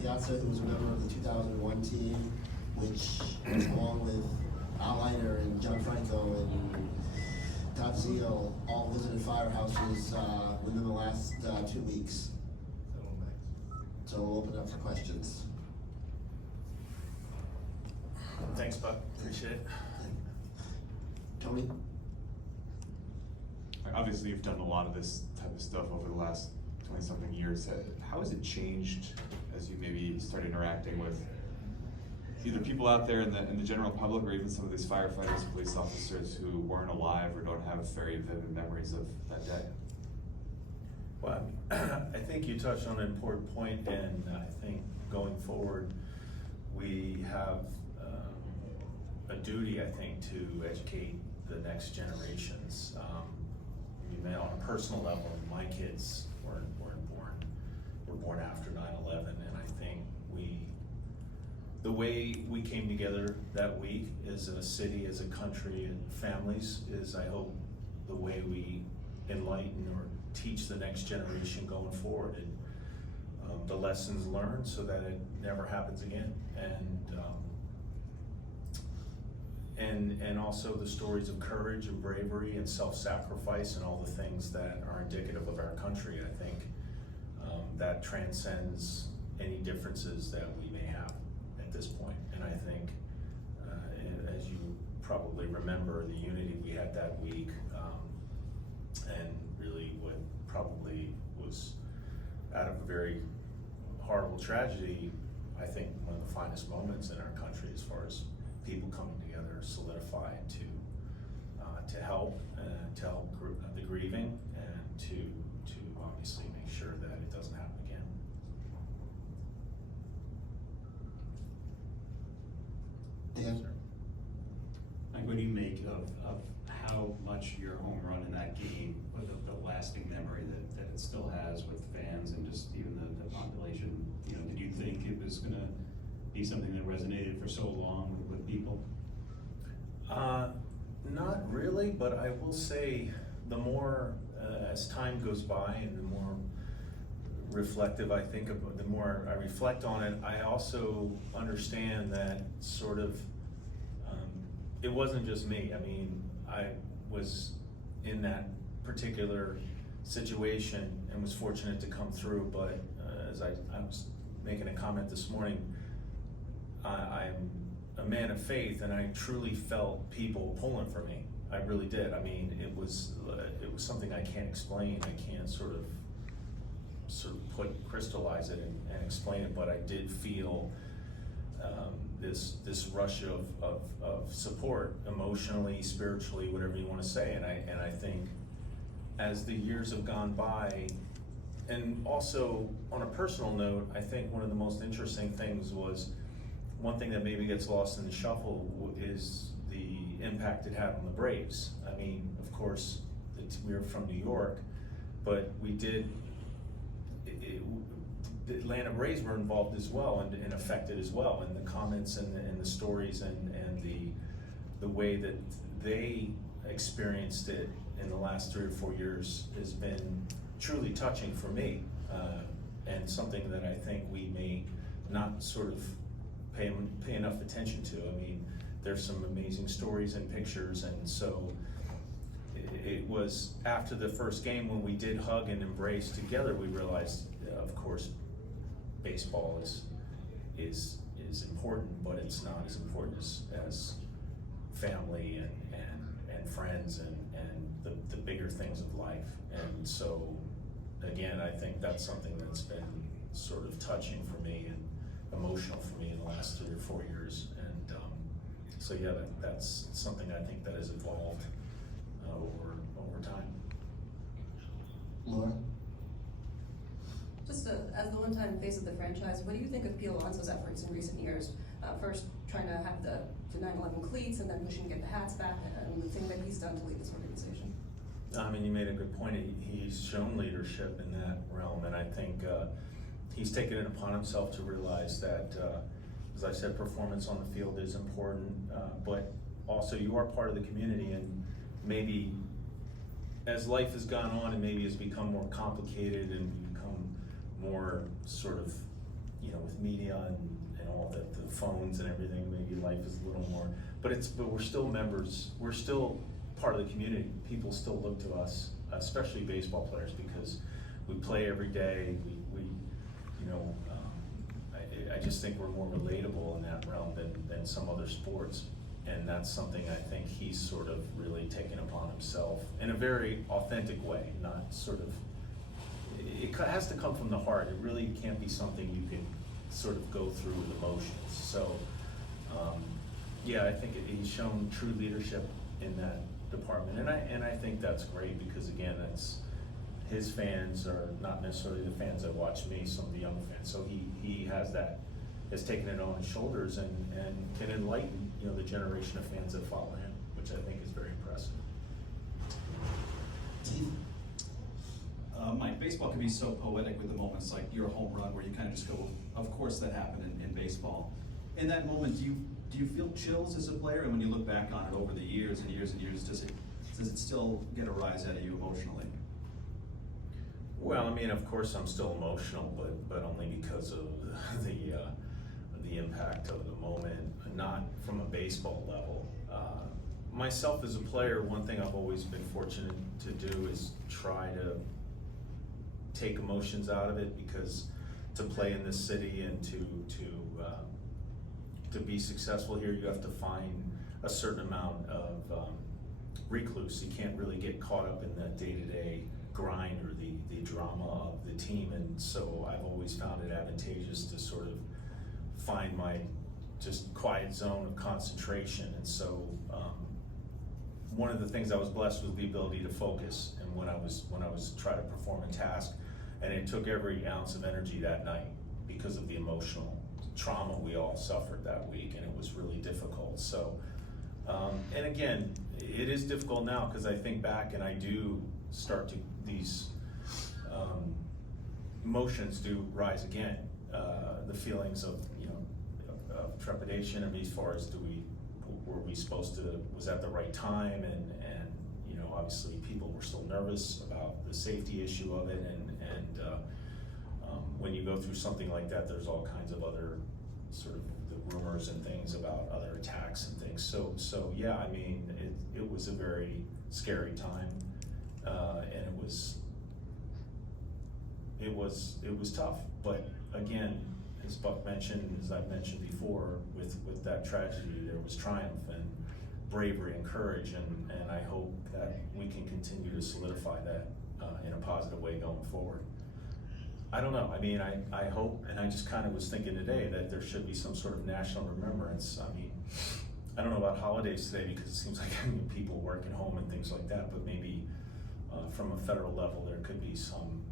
Piazza, who was a member of the 2001 team, which, along with Al Leiter and John Franco and Todd Zio, all visited firehouses within the last 2 weeks. So we'll open up for questions. Thanks, Buck. Appreciate it. Tony? Obviously, you've done a lot of this type of stuff over the last 20-something years. How has it changed as you maybe start interacting with either people out there in the general public, or even some of these firefighters, police officers who weren't alive or don't have very vivid memories of that day? Well, I think you touched on an important point, and I think going forward, we have a duty, I think, to educate the next generations. On a personal level, my kids were born after 9/11, and I think the way we came together that week as a city, as a country, and families is, I hope, the way we enlighten or teach the next generation going forward, and the lessons learned so that it never happens again, and also the stories of courage and bravery and self-sacrifice and all the things that are indicative of our country. I think that transcends any differences that we may have at this point. And I think, as you probably remember, the unity we had that week, and really what probably was out of a very horrible tragedy, I think one of the finest moments in our country as far as people coming together, solidified to help the grieving, and to obviously make sure that it doesn't happen again. Dan? Like, what do you make of how much your home run in that game, or the lasting memory that it still has with fans and just even the population? You know, did you think it was gonna be something that resonated for so long with people? Not really, but I will say the more as time goes by and the more reflective I think of, the more I reflect on it, I also understand that sort of it wasn't just me. I mean, I was in that particular situation and was fortunate to come through, but as I was making a comment this morning, I'm a man of faith, and I truly felt people pulling for me. I really did. I mean, it was something I can't explain. I can't sort of crystallize it and explain it, but I did feel this rush of support, emotionally, spiritually, whatever you want to say. And I think as the years have gone by, and also on a personal note, I think one of the most interesting things was, one thing that maybe gets lost in the shuffle is the impact it had on the Braves. I mean, of course, we were from New York, but we did, the Atlanta Braves were involved as well and affected as well, and the comments and the stories and the way that they experienced it in the last 3 or 4 years has been truly touching for me, and something that I think we may not sort of pay enough attention to. I mean, there's some amazing stories and pictures, and so it was after the first game when we did hug and embrace together, we realized, of course, baseball is important, but it's not as important as family and friends and the bigger things of life. And so again, I think that's something that's been sort of touching for me and emotional for me in the last 3 or 4 years. And so yeah, that's something I think that has evolved over time. Laura? Just as the one-time face of the franchise, what do you think of Pete Alonso's efforts in recent years? First trying to have the 9/11 cleats, and then pushing to get the hats back, and the thing that he's done to lead this organization. I mean, you made a good point. He's shown leadership in that realm, and I think he's taken it upon himself to realize that, as I said, performance on the field is important, but also you are part of the community, and maybe as life has gone on and maybe has become more complicated and become more sort of you know, with media and all the phones and everything, maybe life is a little more, but we're still members, we're still part of the community. People still look to us, especially baseball players, because we play every day, we you know, I just think we're more relatable in that realm than some other sports. And that's something I think he's sort of really taken upon himself in a very authentic way, not sort of, it has to come from the heart. It really can't be something you can sort of go through with emotions. So, yeah, I think he's shown true leadership in that department. And I think that's great because, again, that's, his fans are not necessarily the fans that watch me, some of the younger fans. So he has taken it on his shoulders and can enlighten, you know, the generation of fans that follow him, which I think is very impressive. Mike, baseball can be so poetic with the moments like your home run where you kind of just go, of course that happened in baseball. In that moment, do you feel chills as a player? And when you look back on it over the years and years and years, does it still get a rise out of you emotionally? Well, I mean, of course I'm still emotional, but only because of the impact of the moment, not from a baseball level. Myself as a player, one thing I've always been fortunate to do is try to take emotions out of it, because to play in this city and to be successful here, you have to find a certain amount of recluse. You can't really get caught up in the day-to-day grind or the drama of the team, and so I've always found it advantageous to sort of find my just quiet zone of concentration. And so one of the things I was blessed with the ability to focus, and when I was trying to perform a task, and it took every ounce of energy that night because of the emotional trauma we all suffered that week, and it was really difficult. So and again, it is difficult now because I think back and I do start to, these emotions do rise again. The feelings of, you know, of trepidation, I mean, as far as were we supposed to, was that the right time? And you know, obviously people were still nervous about the safety issue of it, and when you go through something like that, there's all kinds of other sort of the rumors and things about other attacks and things. So yeah, I mean, it was a very scary time, and it was tough. But again, as Buck mentioned, as I've mentioned before, with that tragedy, there was triumph and bravery and courage, and I hope that we can continue to solidify that in a positive way going forward. I don't know, I mean, I hope, and I just kind of was thinking today that there should be some sort of national remembrance. I mean, I don't know about holidays today because it seems like people work at home and things like that, but maybe from a federal level there could be some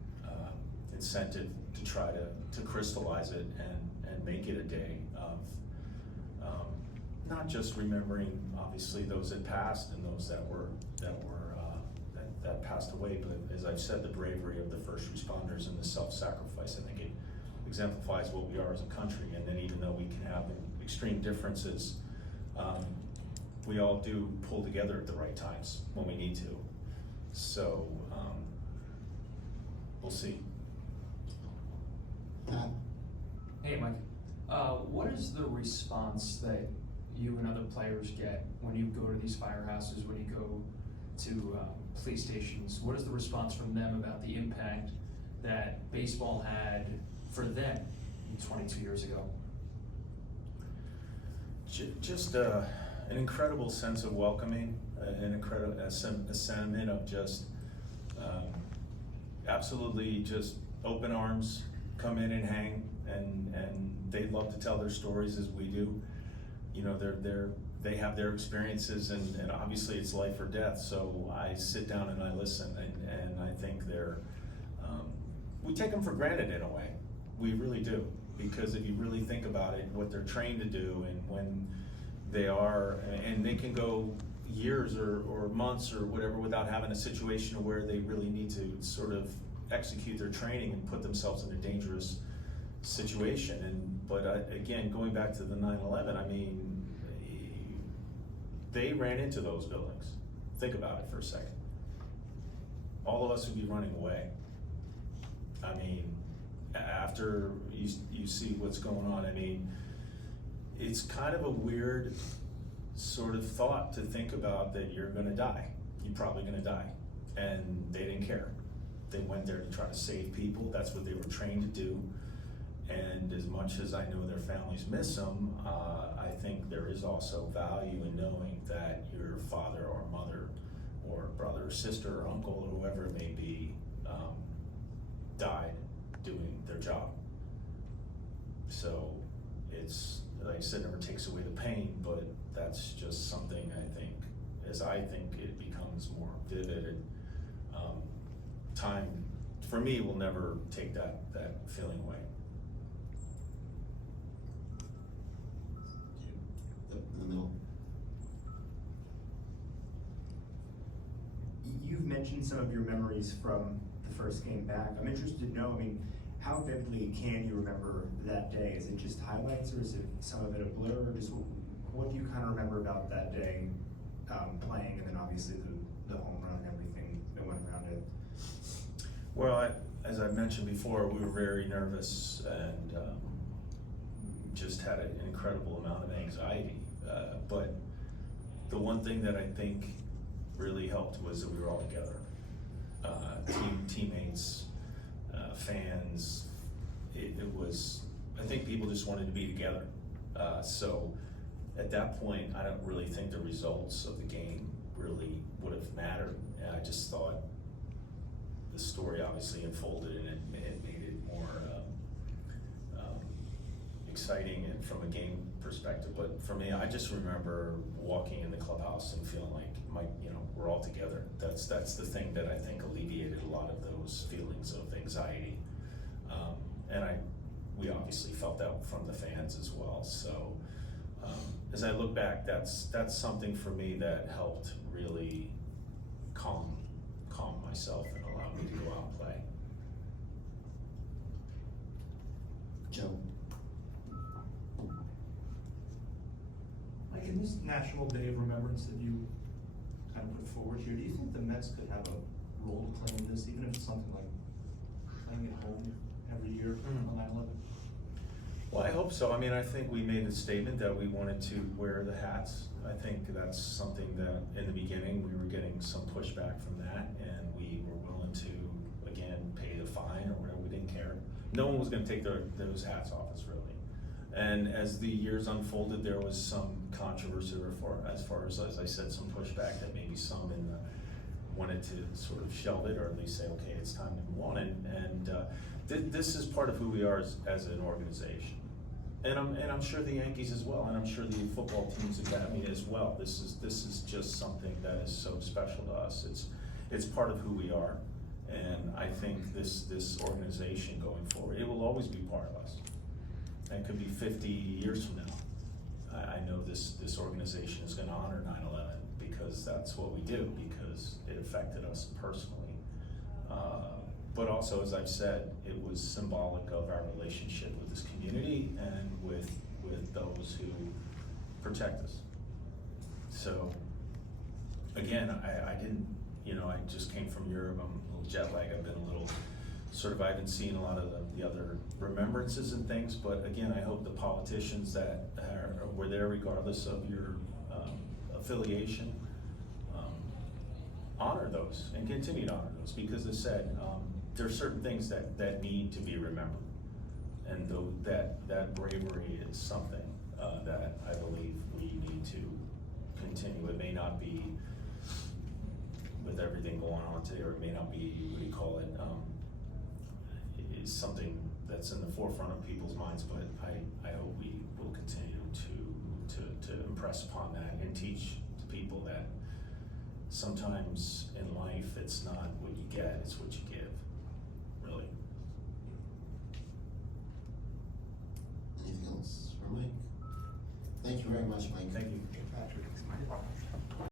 incentive to try to crystallize it and make it a day of not just remembering obviously those that passed and those that passed away, but as I've said, the bravery of the first responders and the self-sacrifice. I think it exemplifies what we are as a country, and then even though we can have extreme differences, we all do pull together at the right times when we need to. So we'll see. Hey, Mike. What is the response that you and other players get when you go to these firehouses, when you go to police stations? What is the response from them about the impact that baseball had for them 22 years ago? Just an incredible sense of welcoming, a sentiment of just absolutely just open arms, come in and hang, and they love to tell their stories as we do. You know, they have their experiences, and obviously it's life or death. So I sit down and I listen, and I think we take them for granted in a way. We really do, because if you really think about it, what they're trained to do, and when they are, and they can go years or months or whatever without having a situation where they really need to sort of execute their training and put themselves in a dangerous situation. But again, going back to the 9/11, I mean, they ran into those buildings. Think about it for a second. All of us would be running away. I mean, after you see what's going on. I mean, it's kind of a weird sort of thought to think about that you're gonna die. You're probably gonna die. And they didn't care. They went there to try to save people. That's what they were trained to do. And as much as I know their families miss them, I think there is also value in knowing that your father or mother or brother or sister or uncle or whoever it may be died doing their job. So it's, like I said, never takes away the pain, but that's just something I think, as I think it becomes more vivid, and time for me will never take that feeling away. In the middle. You've mentioned some of your memories from the first game back. I'm interested to know, I mean, how vividly can you remember that day? Is it just highlights, or is it some of it a blur? Or just what do you kind of remember about that day playing, and then obviously the home run and everything that went around it? Well, as I mentioned before, we were very nervous and just had an incredible amount of anxiety. But the one thing that I think really helped was that we were all together. Teammates, fans, it was, I think people just wanted to be together. So at that point, I don't really think the results of the game really would have mattered. And I just thought the story obviously unfolded, and it made it more exciting and from a game perspective. But for me, I just remember walking in the clubhouse and feeling like, we're all together. That's the thing that I think alleviated a lot of those feelings of anxiety. And we obviously felt that from the fans as well. So as I look back, that's something for me that helped really calm myself and allow me to go out and play. Joe. Like in this National Day of Remembrance that you kind of put forward here, do you think the Mets could have a role to play in this, even if it's something like playing at home every year on 9/11? Well, I hope so. I mean, I think we made a statement that we wanted to wear the hats. I think that's something that in the beginning we were getting some pushback from that, and we were willing to, again, pay the fine or whatever. We didn't care. No one was going to take those hats off us, really. And as the years unfolded, there was some controversy as far as I said, some pushback that maybe some wanted to sort of shelve it, or at least say, okay, it's time to move on. And this is part of who we are as an organization. And I'm sure the Yankees as well, and I'm sure the football teams academy as well. This is just something that is so special to us. It's part of who we are, and I think this organization going forward, it will always be part of us. It could be 50 years from now. I know this organization is going to honor 9/11 because that's what we do, because it affected us personally. But also, as I've said, it was symbolic of our relationship with this community and with those who protect us. So, again, I didn't, I just came from Europe. I'm a little jet lagged. I've been a little I haven't seen a lot of the other remembrances and things, but again, I hope the politicians that were there, regardless of your affiliation, honor those and continue to honor those, because as I said, there are certain things that need to be remembered, and that bravery is something that I believe we need to continue. It may not be with everything going on today, or it may not be, what do you call it, is something that's in the forefront of people's minds, but I hope we will continue to impress upon that and teach to people that sometimes in life it's not what you get, it's what you give, really. Anything else for Mike? Thank you very much, Mike. Thank you. Patrick.